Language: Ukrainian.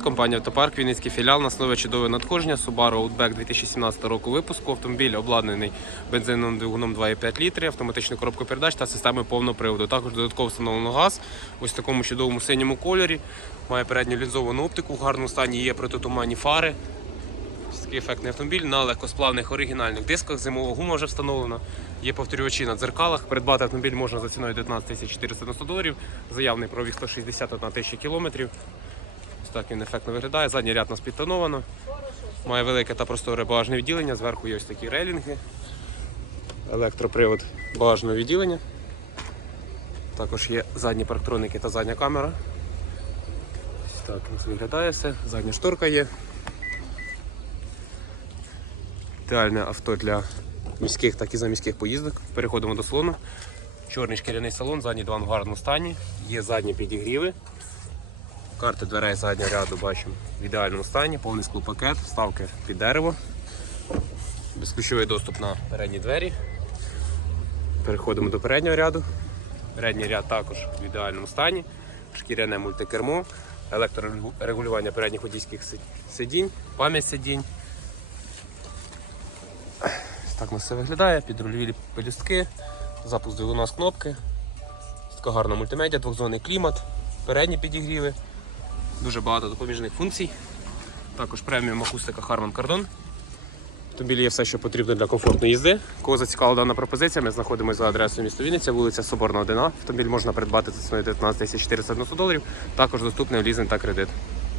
Компанія Автопарк, Вінницький філіал на основі чудове надходження Subaru Outback 2017 року випуску. Автомобіль обладнаний бензиновим двигуном 2,5 літри, автоматичною коробкою передач та системою повного приводу. Також додатково встановлено газ ось в такому чудовому синьому кольорі. Має передню лінзовану оптику, в гарному стані є протитуманні фари. Такий ефектний автомобіль на легкосплавних оригінальних дисках. Зимова гума вже встановлена. Є повторювачі на дзеркалах. Придбати автомобіль можна за ціною 19 490 доларів. Заявний пробіг 161 тисяча кілометрів. Ось так він ефектно виглядає. Задній ряд у нас підтоновано. Має велике та просторе багажне відділення. Зверху є ось такі рейлінги. Електропривод багажного відділення. Також є задні парктроники та задня камера. Ось так у виглядає все. Задня шторка є. Ідеальне авто для міських, так і заміських поїздок. Переходимо до салону. Чорний шкіряний салон, задній диван в гарному стані. Є задні підігріви. Карти дверей заднього ряду бачимо в ідеальному стані, повний склопакет, вставки під дерево, безключовий доступ на передні двері. Переходимо до переднього ряду. Передній ряд також в ідеальному стані, шкіряне мультикермо, електрорегулювання передніх водійських сидінь, пам'ять сидінь. Так нас все виглядає, підрульові пелюстки, запуск двигуна з кнопки. Така гарна мультимедіа, двохзонний клімат, передні підігріви. Дуже багато допоміжних функцій. Також преміум акустика Harman Kardon. В автомобілі є все, що потрібно для комфортної їзди. Кого зацікавила дана пропозиція, ми знаходимося за адресою міста Вінниця, вулиця Соборна 1. Автомобіль можна придбати за ціною 19 490 доларів. Також доступний лізинг та кредит.